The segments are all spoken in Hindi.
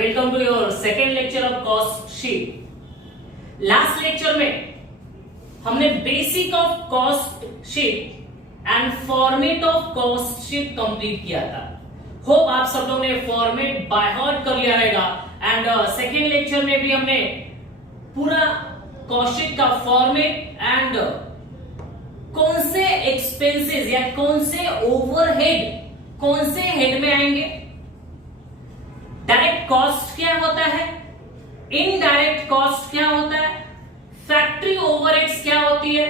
Welcome to your second lecture of cost sheet. Last lecture में हमने basic of cost sheet and format of cost sheet complete किया था। होप आप सब लोगों ने फॉर्मेट बाय हार्ट कर लिया रहेगा। एंड सेकेंड लेक्चर में भी हमने पूरा कॉस्ट शीट का फॉर्मेट एंड कौन से एक्सपेंसेस या कौन से ओवरहेड कौन से हेड में आएंगे, डायरेक्ट कॉस्ट क्या होता है, इनडायरेक्ट कॉस्ट क्या होता है, फैक्ट्री ओवरहेड्स क्या होती है,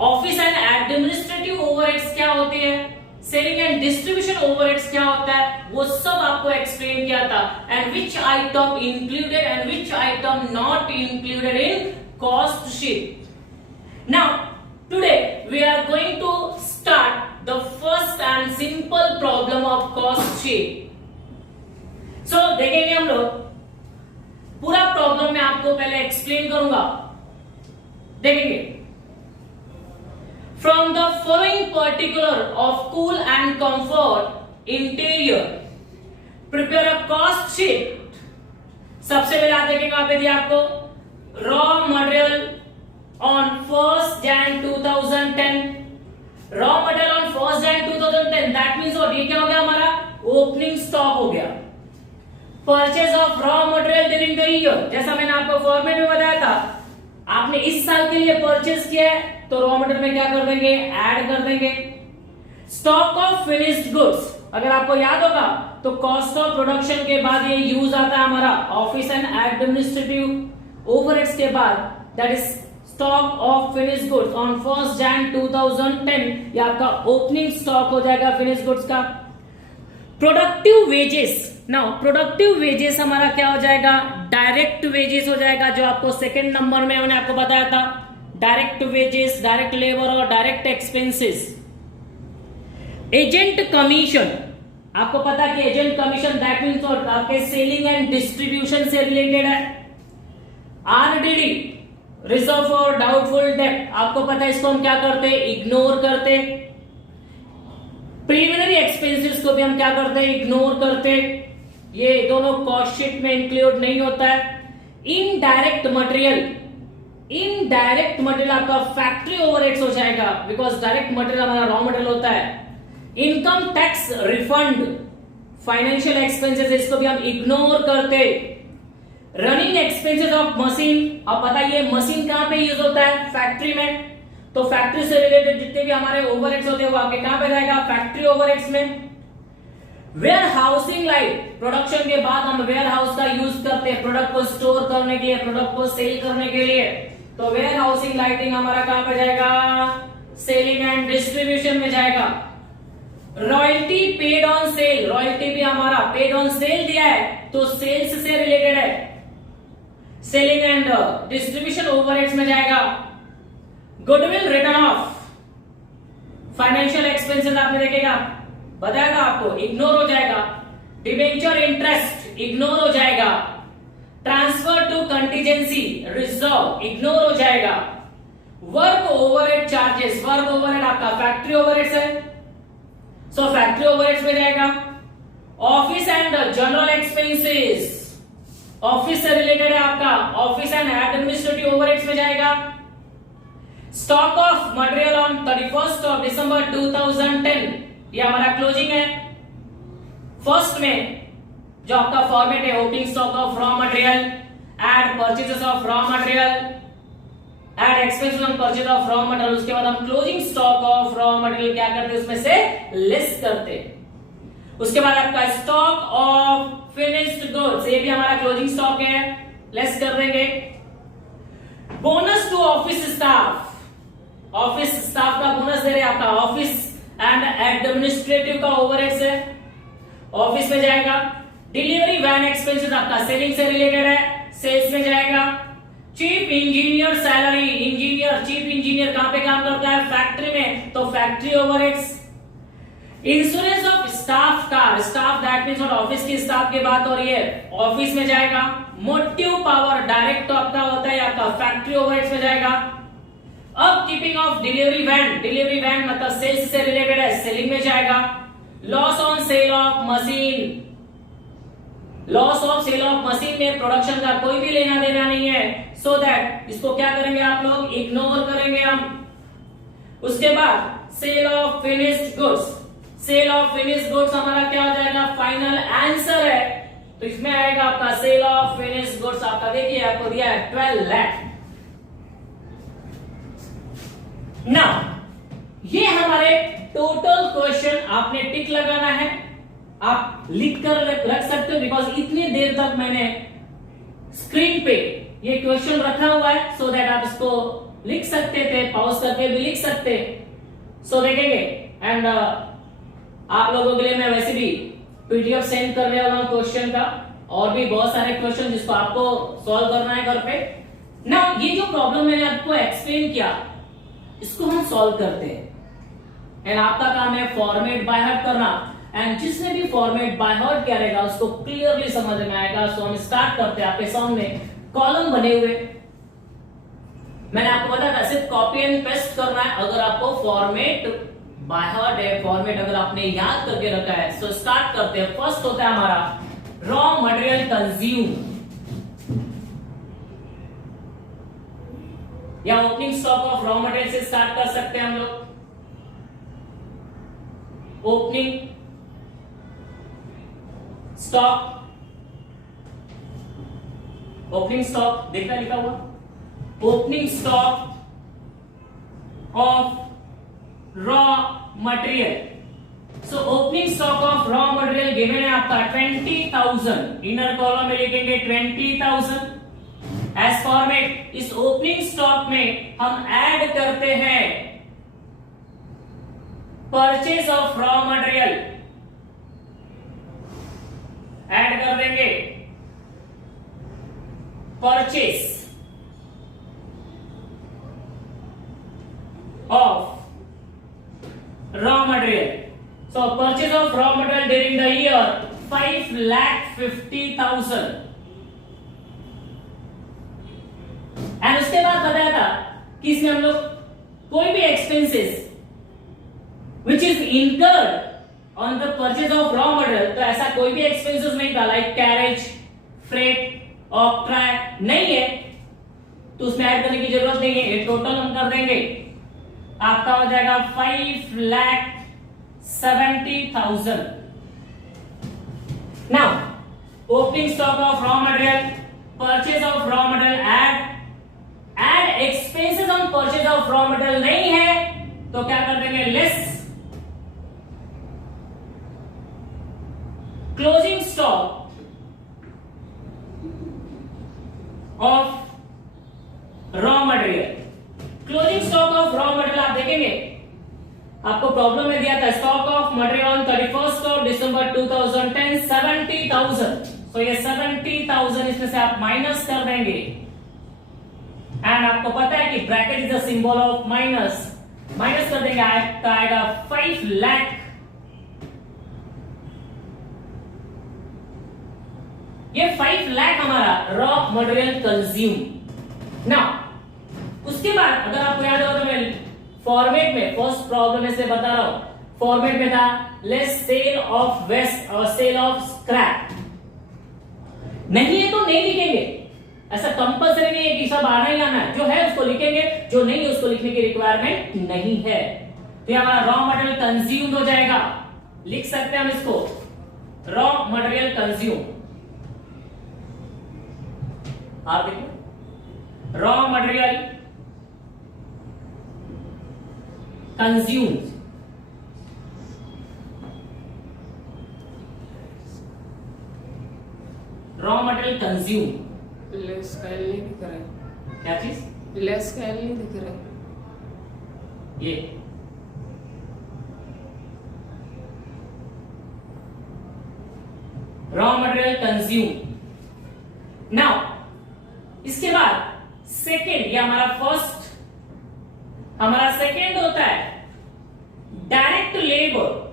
ऑफिस एंड एडमिनिस्ट्रेटिव ओवरहेड्स क्या होती है, सेलिंग एंड डिस्ट्रीब्यूशन ओवरहेड्स क्या होता है, वो सब आपको एक्सप्लेन किया था। And which item included and which item not included in cost sheet. Now today we are going to start the first and simple problem of cost sheet. So देखेंगे हम लोग पूरा प्रॉब्लम में आपको पहले एक्सप्लेन करूंगा। देखेंगे from the following particular of cool and comfort interior prepare a cost sheet. सबसे पहले आप देखेंगे वहां पे दिया आपको raw material on 1st Jan 2010। Raw material on 1st Jan 2010 that means what, ये क्या हो गया हमारा ओपनिंग स्टॉक हो गया। Purchase of raw material during the year, जैसा मैंने आपको फॉर्मेट में बताया था, आपने इस साल के लिए परचेज किया है तो रॉ मटेरियल में क्या कर देंगे, ऐड कर देंगे। स्टॉक ऑफ फिनिश्ड गुड्स, अगर आपको याद होगा तो कॉस्ट ऑफ प्रोडक्शन के बाद ये यूज आता है हमारा ऑफिस एंड एडमिनिस्ट्रेटिव ओवरहेड्स के बाद, that is stock of finished goods on 1st Jan 2010, ये आपका ओपनिंग स्टॉक हो जाएगा फिनिश्ड गुड्स का। Productive wages, now productive wages हमारा क्या हो जाएगा, डायरेक्ट वेजेस हो जाएगा, जो आपको सेकंड नंबर में मैंने आपको बताया था। डायरेक्ट वेजेस, डायरेक्ट लेबर और डायरेक्ट एक्सपेंसेस। एजेंट कमीशन, आपको पता है कि एजेंट कमीशन दैट मींस आपके सेलिंग एंड डिस्ट्रीब्यूशन से रिलेटेड है। RDD, reserve for doubtful debt, आपको पता है इसको हम क्या करते हैं, इग्नोर करते। प्रीलिमिनरी एक्सपेंसेस को भी हम क्या करते हैं, इग्नोर करते। ये दोनों कॉस्ट शीट में इंक्लूड नहीं होता है। इनडायरेक्ट मटेरियल, इनडायरेक्ट मटेरियल आपका फैक्ट्री ओवरहेड्स हो जाएगा, बिकॉज डायरेक्ट मटेरियल हमारा रॉ मटेरियल होता है। Income tax refund, financial expenses, इसको भी हम इग्नोर करते। रनिंग एक्सपेंसेस ऑफ मशीन, अब पता है ये मशीन कहां पे यूज होता है, फैक्ट्री में, तो फैक्ट्री से रिलेटेड जितने भी हमारे ओवरहेड्स होते हैं वो आपके कहां पे जाएगा, फैक्ट्री ओवरहेड्स में। वेयर हाउसिंग, लाइक प्रोडक्शन के बाद हम वेयर हाउस का यूज करते हैं प्रोडक्ट को स्टोर करने के लिए, प्रोडक्ट को सेल करने के लिए, तो वेयर हाउसिंग लाइटिंग हमारा कहां पे जाएगा, सेलिंग एंड डिस्ट्रीब्यूशन में जाएगा। Royalty paid on sale, royalty भी हमारा पेड ऑन सेल दिया है तो सेल्स से रिलेटेड है, सेलिंग एंड डिस्ट्रीब्यूशन ओवरहेड्स में जाएगा। Goodwill return of, financial expenses आपने देखेगा, बताया था आपको, इग्नोर हो जाएगा। डिबेंचर इंटरेस्ट इग्नोर हो जाएगा। Transfer to contingency reserve ignore हो जाएगा। Work overhead charges, work overhead आपका फैक्ट्री ओवरहेड्स है, सो फैक्ट्री ओवरहेड्स में जाएगा। Office and general expenses, office से रिलेटेड है आपका, ऑफिस एंड एडमिनिस्ट्रेटिव ओवरहेड्स में जाएगा। Stock of material on 31st December 2010, ये हमारा क्लोजिंग है। फर्स्ट में जो आपका फॉर्मेट है, opening stock of raw material, add purchases of raw material, add expenses on purchase of raw material, उसके बाद हम closing stock of raw material क्या करते हैं, उसमें से लेस करते। उसके बाद आपका स्टॉक ऑफ फिनिश्ड गुड्स, ये भी हमारा क्लोजिंग स्टॉक है, लेस कर देंगे। Bonus to office staff, office staff का बोनस दे रहे हैं, आपका ऑफिस एंड एडमिनिस्ट्रेटिव का ओवरहेड्स है, ऑफिस में जाएगा। डिलीवरी वैन एक्सपेंसेस आपका सेलिंग से रिलेटेड है, सेल्स में जाएगा। Chief engineer salary, engineer, chief engineer कहां पे काम करता है, फैक्ट्री में, तो factory overheads. Insurance of staff car, staff that means office की स्टाफ की बात हो रही है, ऑफिस में जाएगा। मोटिव पावर डायरेक्ट आपका होता है, आपका फैक्ट्री ओवरहेड्स में जाएगा। अब keeping of delivery van, delivery van मतलब सेल्स से रिलेटेड है, सेलिंग में जाएगा। Loss on sale of machine, loss of sale of machine में प्रोडक्शन का कोई भी लेना देना नहीं है, सो दैट इसको क्या करेंगे आप लोग, इग्नोर करेंगे हम। उसके बाद sale of finished goods, sale of finished goods हमारा क्या हो जाएगा, फाइनल आंसर है, तो इसमें आएगा आपका सेल ऑफ फिनिश्ड गुड्स, आपका देखिए आपको दिया है 12 लाख। नाउ ये हमारे टोटल क्वेश्चन, आपने टिक लगाना है, आप लिख कर रख सकते हो, बिकॉज इतनी देर तक मैंने स्क्रीन पे ये क्वेश्चन रखा हुआ है, सो दैट आप इसको लिख सकते थे, पॉज करके भी लिख सकते, सो देखेंगे। एंड आप लोगों के लिए मैं वैसे भी पीडीएफ सेंड करने वाला हूं क्वेश्चन का, और भी बहुत सारे क्वेश्चन जिसको आपको सॉल्व करना है घर पे ना। ये जो प्रॉब्लम मैंने आपको एक्सप्लेन किया, इसको हम सॉल्व करते हैं, एंड आपका काम है फॉर्मेट बाय हार्ट करना, एंड जिसने भी फॉर्मेट बाय हार्ट करेगा उसको क्लियरली समझ में आएगा। सो हम स्टार्ट करते हैं। आपके सामने कॉलम बने हुए, मैंने आपको बताया था सिर्फ कॉपी एंड पेस्ट करना है। अगर आपको फॉर्मेट बाय हार्ट है, फॉर्मेट अगर आपने याद करके रखा है, सो स्टार्ट करते हैं। फर्स्ट होता है हमारा रॉ मटेरियल कंज्यूम, या opening stock of raw material से स्टार्ट कर सकते हैं हम लोग। ओपनिंग स्टॉक, ओपनिंग स्टॉक देखना लिखा हुआ, opening stock of raw material. So opening stock of raw material given है आपका 20,000, इनर कॉलम में लिखेंगे 20,000 एज फॉर्मेट। इस ओपनिंग स्टॉक में हम ऐड करते हैं purchase of raw material, add कर देंगे purchase of raw material. So purchase of raw material during the year 5,50,000, and उसके बाद बताया था कि इसमें हम लोग कोई भी expenses which is incurred on the purchase of raw material, तो ऐसा कोई भी एक्सपेंसेस नहीं था, लाइक कैरेज, फ्रेट, ऑक्ट्राय नहीं है, तो उसमें ऐड करने की जरूरत नहीं है। ये टोटल हम कर देंगे, आपका हो जाएगा 5,70,000। Now opening stock of raw material, purchase of raw material, add expenses on purchase of raw material नहीं है, तो क्या कर देंगे, less closing stock of raw material. Closing stock of raw material आप देखेंगे, आपको प्रॉब्लम में दिया था stock of material on 31st of December 2010 70,000। सो ये 70,000 इसमें से आप माइनस कर देंगे, एंड आपको पता है कि bracket is the symbol of minus, minus कर देंगे, आएगा 5 लाख। ये 5 लाख हमारा रॉ मटेरियल कंज्यूम। नाउ उसके बाद अगर आपको याद हो तो मैं फॉर्मेट में फर्स्ट प्रॉब्लम में से बता रहा हूं, फॉर्मेट में था लेस सेल ऑफ वेस्ट और सेल ऑफ स्क्रैप। नहीं है तो नहीं लिखेंगे, ऐसा कंपल्सरी नहीं है कि सब आना ही आना है, जो है उसको लिखेंगे, जो नहीं है उसको लिखने की रिक्वायरमेंट नहीं है। तो ये हमारा रॉ मटेरियल कंज्यूम हो जाएगा, लिख सकते हैं हम इसको रॉ मटेरियल कंज्यूम। आप देखो raw material consume, raw material consume. Less का एल नहीं दिख रहा है, क्या चीज, लेस का एल नहीं दिख रहा है, ये रॉ मटेरियल कंज्यूम। नाउ इसके बाद सेकेंड, ये हमारा फर्स्ट, हमारा सेकेंड होता है डायरेक्ट लेबर।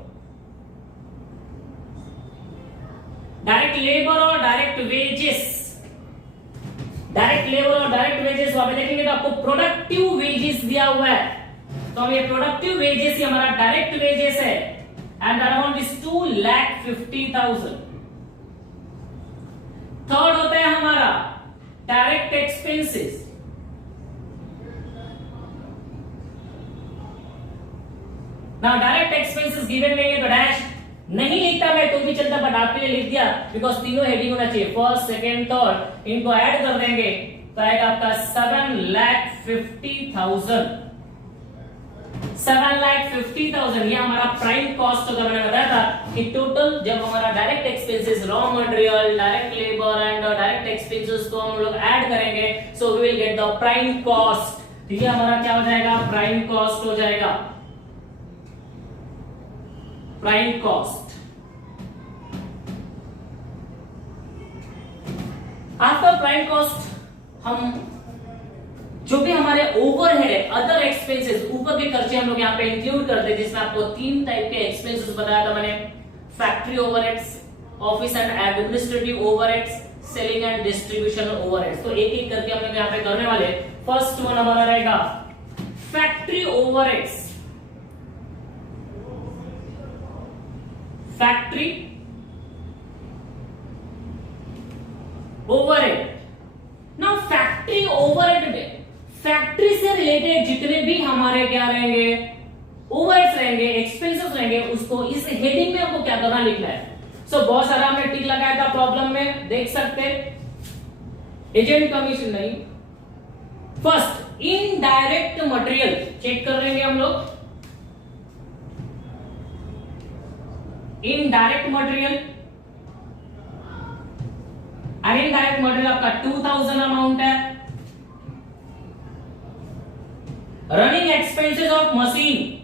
डायरेक्ट लेबर और डायरेक्ट वेजेस, डायरेक्ट लेबर और डायरेक्ट वेजेस वहां पे देखेंगे तो आपको प्रोडक्टिव वेजेस दिया हुआ है, तो हम ये प्रोडक्टिव वेजेस ही हमारा डायरेक्ट वेजेस है, एंड अराउंड इज 2,50,000। थर्ड होता है हमारा direct expenses. Now direct expenses given नहीं है तो डैश नहीं लिखता मैं तो भी चलता, बट आपके लिए लिख दिया बिकॉज तीनों हेडिंग होना चाहिए, फर्स्ट सेकेंड थर्ड, इनको ऐड कर देंगे तो आएगा आपका 7,50,000। 7,50,000 ये हमारा प्राइम कॉस्ट होगा। मैंने बताया था कि टोटल जब हमारा direct expenses, raw material, direct labour and direct expenses को हम लोग ऐड करेंगे so we will get the prime cost. तो ये हमारा क्या हो जाएगा, प्राइम कॉस्ट हो जाएगा, prime cost. After prime cost हम जो भी हमारे ओवरहेड है, अदर एक्सपेंसेस, ऊपर के खर्चे हम लोग यहाँ पे इंक्लूड करते हैं, जिसमें आपको 3 टाइप के एक्सपेंसेस बताया था मैंने, factory overheads, office and administrative overheads, selling and distribution overheads. तो एक एक करके हम लोग यहाँ पे करने वाले। फर्स्ट वन हमारा रहेगा factory overheads. Factory overhead. Now factory overhead में फैक्ट्री से रिलेटेड जितने भी हमारे क्या रहेंगे, ओवरहेड्स रहेंगे, एक्सपेंसेस रहेंगे, उसको इस हेडिंग में आपको क्या करना, लिखना है। सो बहुत सारा हमने टिक लगाया था प्रॉब्लम में, देख सकते, एजेंट कमीशन नहीं। फर्स्ट इनडायरेक्ट मटेरियल चेक कर लेंगे हम लोग। Indirect material and indirect material आपका 2000 अमाउंट है। Running expenses of machine,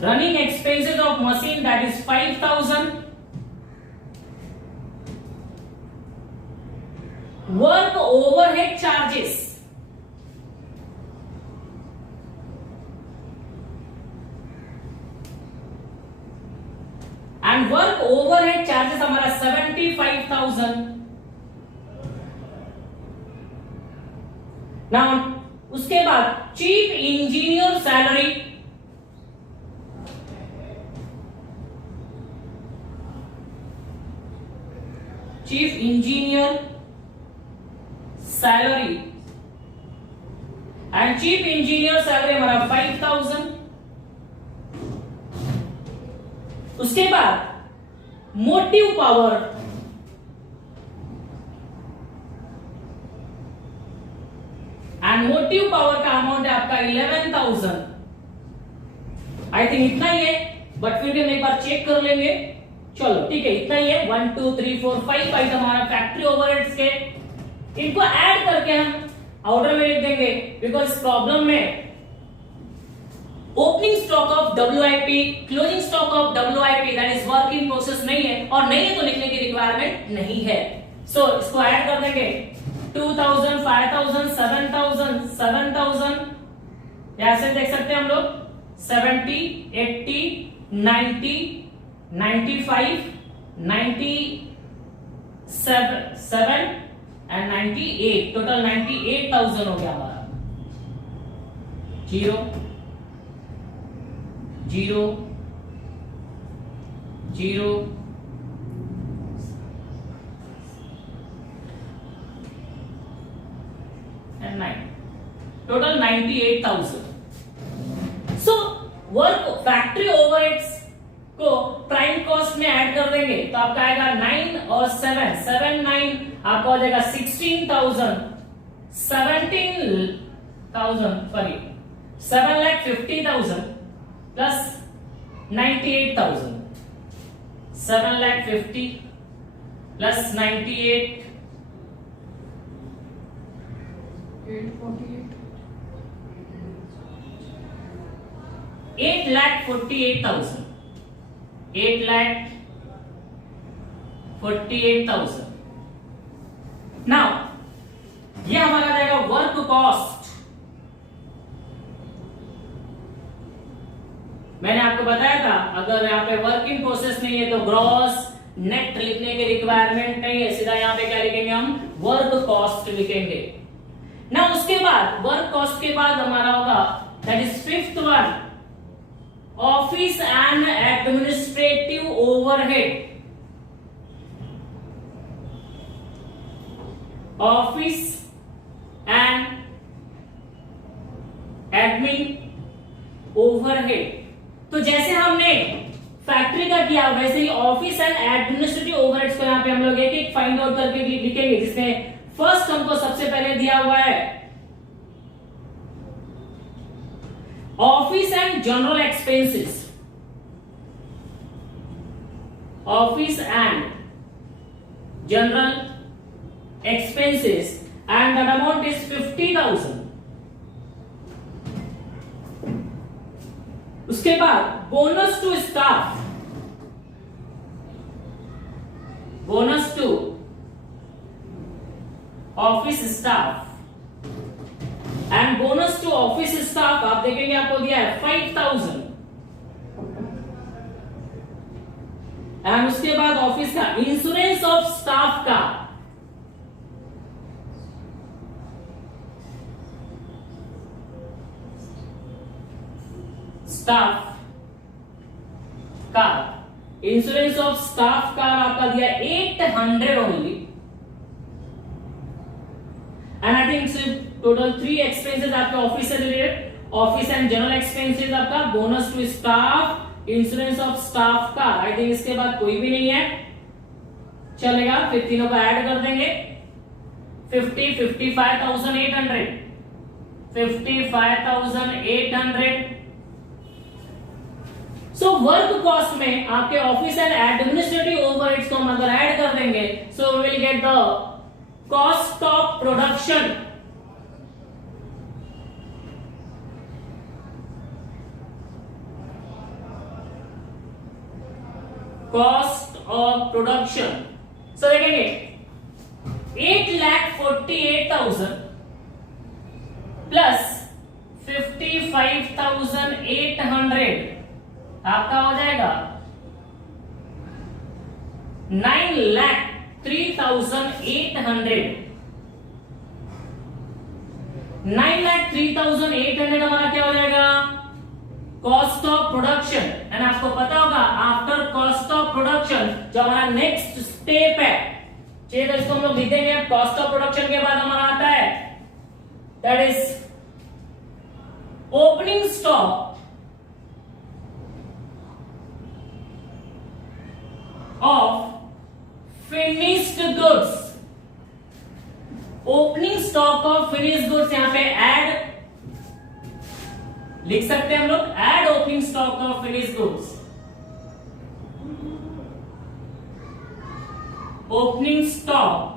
running expenses of machine that is 5,000. Work overhead charges, and work overhead charges हमारा 75,000. Now उसके बाद chief engineer salary, chief engineer salary and chief engineer salary हमारा 5,000। उसके बाद motive power and motive power का अमाउंट है आपका 11,000। आई थिंक इतना ही है, बट फिर भी हम एक बार चेक कर लेंगे। चलो ठीक है, इतना ही है। 1 2 3 4 5 आइटम हमारा फैक्ट्री ओवरहेड्स के, इनको ऐड करके हम ऑर्डर में लिख देंगे, बिकॉज प्रॉब्लम में opening stock of WIP, closing stock of WIP that is work in process नहीं है, और नहीं है तो लिखने की रिक्वायरमेंट नहीं है। सो इसको ऐड कर देंगे 2,000, 5,000, 7,000, 7,000, ऐसे देख सकते हैं हम लोग 70, 80, 90, 95, 97 एंड 98, टोटल 98,000 हो गया हमारा। 0 0 0 and 9, total 98,000। So work factory overheads को प्राइम कॉस्ट में ऐड कर देंगे तो आपका आएगा 9 और 7, 7 9 आपका हो जाएगा 16,000, 17,000 सॉरी 7,50,000 प्लस 98,000, 7,50,000 प्लस 98, 8,48,000, 8,48,000। नाउ ये हमारा जाएगा वर्क कॉस्ट। मैंने आपको बताया था अगर यहाँ पे वर्क इन प्रोसेस नहीं है तो ग्रॉस नेट लिखने की रिक्वायरमेंट नहीं है, सीधा यहाँ पे क्या लिखेंगे हम, वर्क कॉस्ट लिखेंगे ना। उसके बाद वर्क कॉस्ट के बाद हमारा होगा that is fifth one office and administrative overhead, office and admin overhead. तो जैसे हमने फैक्ट्री का किया वैसे ही ऑफिस एंड एडमिनिस्ट्रेटिव ओवरहेड्स को यहाँ पे हम लोग एक एक फाइंड आउट करके लिखेंगे, जिसमें फर्स्ट हमको सबसे पहले दिया हुआ है office and general expenses, office and general expenses and that amount is 50,000। उसके बाद bonus to staff, bonus to office staff and bonus to office staff आप देखेंगे आपको दिया है 5,000। एंड उसके बाद ऑफिस का इंश्योरेंस ऑफ स्टाफ का स्टाफ का इंश्योरेंस ऑफ स्टाफ का आपका दिया 800 only. And I think total 3 expenses आपके ऑफिस से related, office and general expenses आपका, bonus to staff, insurance of staff का। आई थिंक इसके बाद कोई भी नहीं है, चलेगा। फिर तीनों को ऐड कर देंगे 55,800, 55,800। सो वर्क कॉस्ट में आपके ऑफिस एंड एडमिनिस्ट्रेटिव ओवरहेड्स को हम अगर ऐड कर देंगे, so we will get the cost of production, cost of production. So देखेंगे 8,48,000 प्लस 55,800 आपका हो जाएगा 9,03,800। 9,03,800 हमारा क्या हो जाएगा? Cost of production. एंड आपको पता होगा आफ्टर कॉस्ट ऑफ प्रोडक्शन जो हमारा नेक्स्ट स्टेप है, चलिए तो इसको हम लोग लिख देंगे। कॉस्ट ऑफ प्रोडक्शन के बाद हमारा आता है that is opening stock of finished goods. Opening stock of finished goods यहां पे ऐड लिख सकते हैं हम लोग, add opening stock of finished goods. Opening stock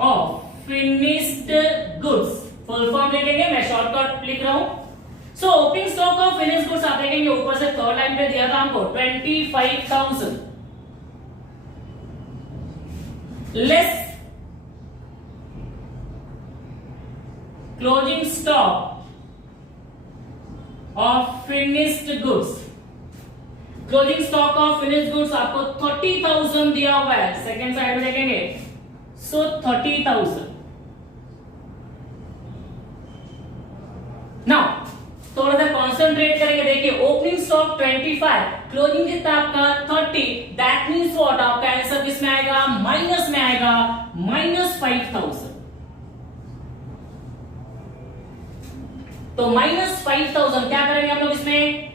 of finished goods full form लिखेंगे, मैं शॉर्टकट लिख रहा हूं। So opening stock of finished goods आप देखेंगे ऊपर से थर्ड लाइन पे दिया था हमको 25,000 less closing stock of finished goods. Closing stock of finished goods आपको 30,000 दिया हुआ है, सेकेंड साइड में देखेंगे। सो 30,000। नाउ थोड़ा सा कॉन्सेंट्रेट करेंगे। देखिए ओपनिंग स्टॉक 25, क्लोजिंग कितना आपका 30, दैट मीन्स व्हाट आपका आंसर किसमें आएगा? माइनस में आएगा, -5,000। तो -5,000 क्या करेंगे हम लोग इसमें?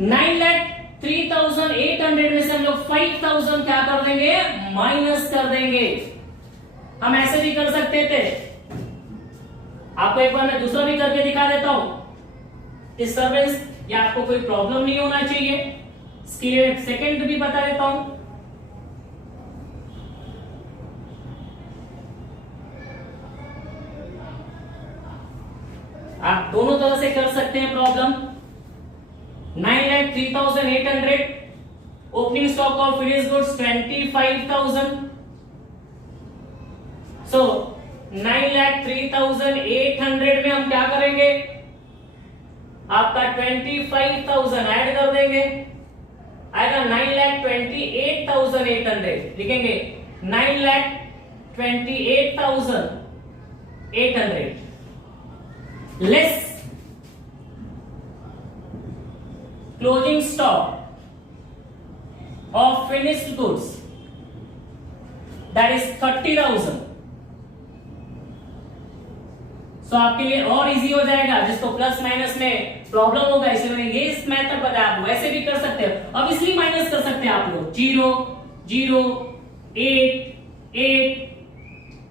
9,03,800 में से हम लोग 5,000 क्या कर देंगे? माइनस कर देंगे। हम ऐसे भी कर सकते थे, आपको एक बार मैं दूसरा भी करके दिखा देता हूं। डिस्टर्बेंस या आपको कोई प्रॉब्लम नहीं होना चाहिए, इसके लिए सेकंड भी बता देता हूं। आप दोनों तरह से कर सकते हैं problem. 9,03,800, opening stock of finished goods 25,000। सो 9,03,800 में हम क्या करेंगे? आपका 25,000 ऐड कर देंगे, आएगा 9,28,800। लिखेंगे 9,28,800 less closing stock of finished goods that is 30,000। सो आपके लिए और इजी हो जाएगा, जिसको प्लस माइनस में प्रॉब्लम होगा इसलिए मैंने ये इस मेथड बताया। आप वैसे भी कर सकते हो, अब इसलिए माइनस कर सकते हैं आप लोग। 0 0 8 8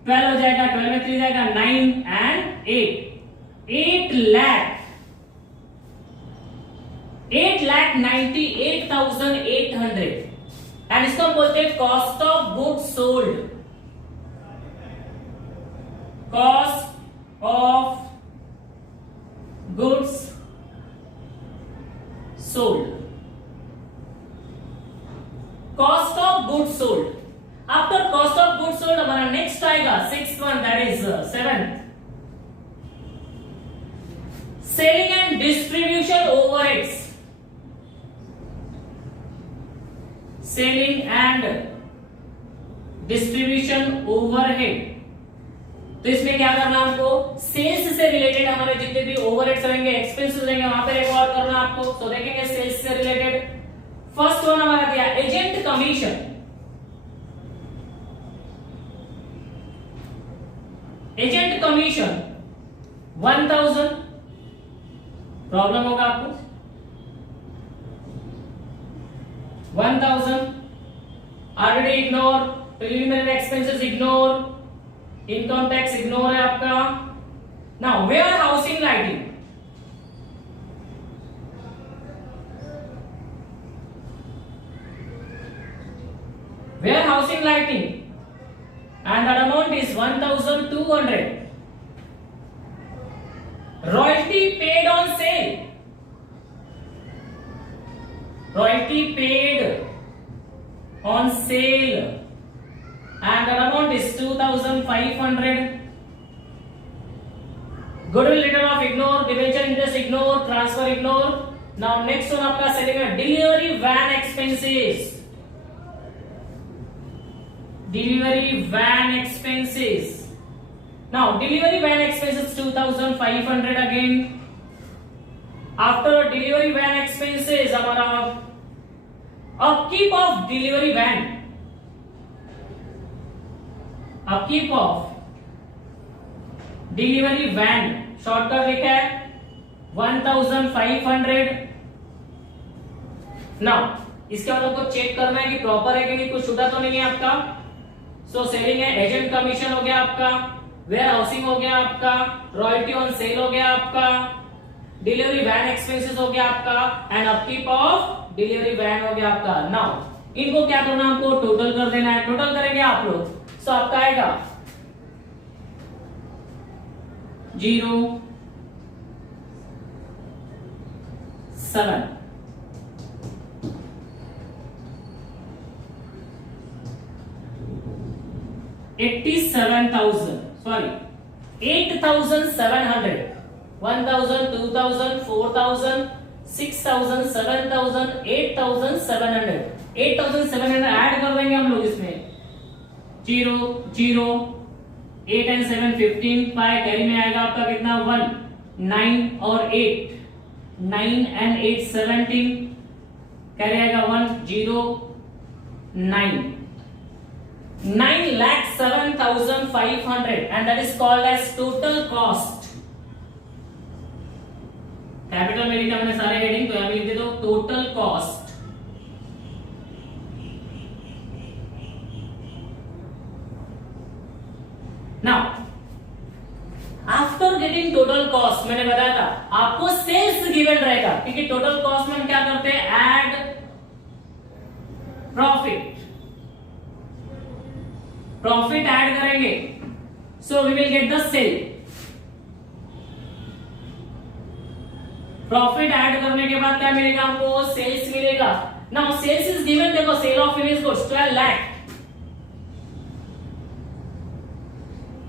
12 हो जाएगा, 12 में 3 जाएगा 9 एंड 8 लाख 8,98,800 एंड इसको हम बोलते हैं cost of goods sold. Cost of goods sold, cost of goods sold. After cost of goods sold हमारा नेक्स्ट आएगा 6th one, that is 7th, selling and distribution overheads. Selling and distribution overhead, तो इसमें क्या करना है हमको, सेल्स से रिलेटेड हमारे जितने भी ओवरहेड्स रहेंगे, एक्सपेंसेस रहेंगे, वहां पे रिकॉर्ड करना है आपको। तो देखेंगे सेल्स से रिलेटेड फर्स्ट वन हमारा दिया agent commission. Agent commission 1000, problem होगा आपको 1000, already ignore, preliminary expenses ignore, income tax ignore है आपका। Now warehousing lighting, warehousing lighting and that amount is 1,200. Royalty paid on sale, royalty paid on sale and that amount is 2,500. Goodwill written off ignore, debenture interest ignore, transfer ignore. Now next one आपका selling है delivery van expenses, delivery van expenses. Now delivery van expenses 2,500 again. After delivery van expenses हमारा upkeep of delivery van, upkeep of delivery van shortcut लिखा है 1,500। नाउ इसके बाद आपको चेक करना है कि प्रॉपर है कि नहीं, कुछ छूटा तो नहीं है आपका। सो सेलिंग है, एजेंट कमीशन हो गया आपका, वेयर हाउसिंग हो गया आपका, रॉयल्टी ऑन सेल हो गया आपका, डिलीवरी वैन एक्सपेंसेस हो गया आपका and upkeep of delivery van हो गया आपका। नाउ इनको क्या करना है, हमको टोटल कर देना है। टोटल करेंगे आप लोग, सो आपका आएगा 0 7 87,000, sorry 8,700, 1,000, 2,000, 4,000, 6,000, 7,000, 8,700, 8,700 ऐड कर देंगे हम लोग इसमें। 0 0 8 एंड 7 15, 5 कैरी में आएगा आपका कितना 1, 9 और 8, 9 एंड 8 17, कैरी आएगा 1 0 9, 9,07,500 and that is called as total cost. Capital में लिखा मैंने सारे हेडिंग, तो यहां पे लिख दे दो total cost. Now after getting total cost, मैंने बताया था आपको सेल्स गिवन रहेगा, क्योंकि टोटल कॉस्ट में हम क्या करते हैं, ऐड प्रॉफिट, प्रॉफिट ऐड करेंगे। So we will get the sale. Profit add करने के बाद क्या मिलेगा हमको, सेल्स मिलेगा। नाउ सेल्स इज गिवन, देखो sale of finish goods 12 lakh.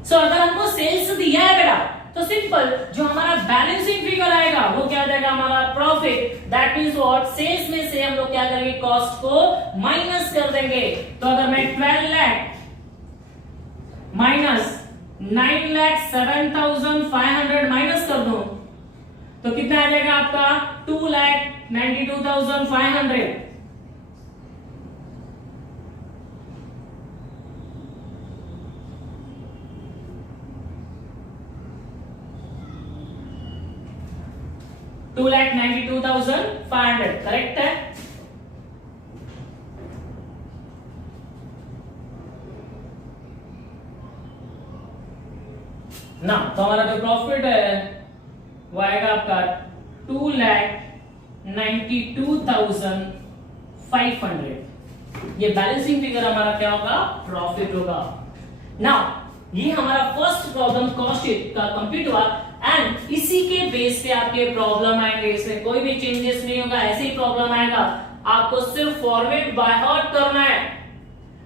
So अगर हमको सेल्स दिया है बेटा, तो सिंपल जो हमारा बैलेंसिंग फिगर आएगा वो क्या आ जाएगा, हमारा profit. That means what, sales में से हम लोग क्या करेंगे, कॉस्ट को माइनस कर देंगे। तो अगर मैं 12 लाख माइनस 9,07,500 माइनस कर दूं तो कितना आ जाएगा आपका 2,92,500। $2,92,500 करेक्ट है। ना तो हमारा जो प्रॉफिट है वो आएगा आपका 2,92,500। ये बैलेंसिंग फिगर हमारा क्या होगा, प्रॉफिट होगा। नाउ ये हमारा फर्स्ट प्रॉब्लम कॉस्ट शीट का कंप्लीट हुआ एंड इसी के बेस पे आपके प्रॉब्लम आएंगे। इसमें कोई भी चेंजेस नहीं होगा, ऐसे ही प्रॉब्लम आएगा। आपको सिर्फ फॉर्मेट बाय हार्ट करना है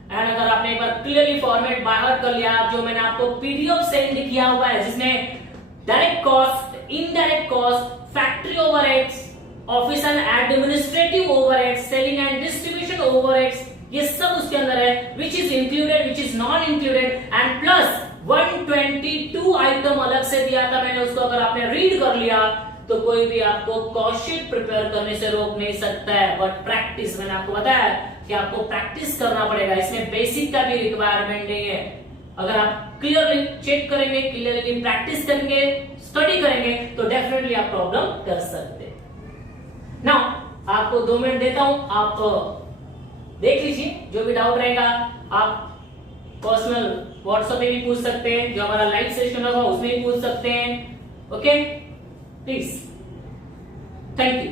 एंड अगर आपने एक बार क्लियरली फॉर्मेट बाय हार्ट कर लिया, जो मैंने आपको पीडीएफ सेंड किया हुआ है जिसमें direct cost, indirect cost, factory overheads, office and administrative overheads, selling and distribution overheads, ये सब उसके अंदर है, which is included, which is non included and plus 122 item अलग से दिया था मैंने उसको। अगर आपने रीड कर लिया तो कोई भी आपको कॉस्ट शीट प्रिपेयर करने से रोक नहीं सकता है। बट प्रैक्टिस, मैंने आपको बताया कि आपको प्रैक्टिस करना पड़ेगा, इसमें बेसिक का भी रिक्वायरमेंट नहीं है। अगर आप क्लियरली चेक करेंगे, क्लियरली प्रैक्टिस करेंगे, स्टडी करेंगे तो डेफिनेटली आप प्रॉब्लम कर सकते हैं। नाउ आपको 2 मिनट देता हूं, आप देख लीजिए, जो भी डाउट रहेगा आप पर्सनल व्हाट्सएप पे भी पूछ सकते हैं, जो हमारा लाइव सेशन होगा उसमें भी पूछ सकते हैं। Okay please, thank you.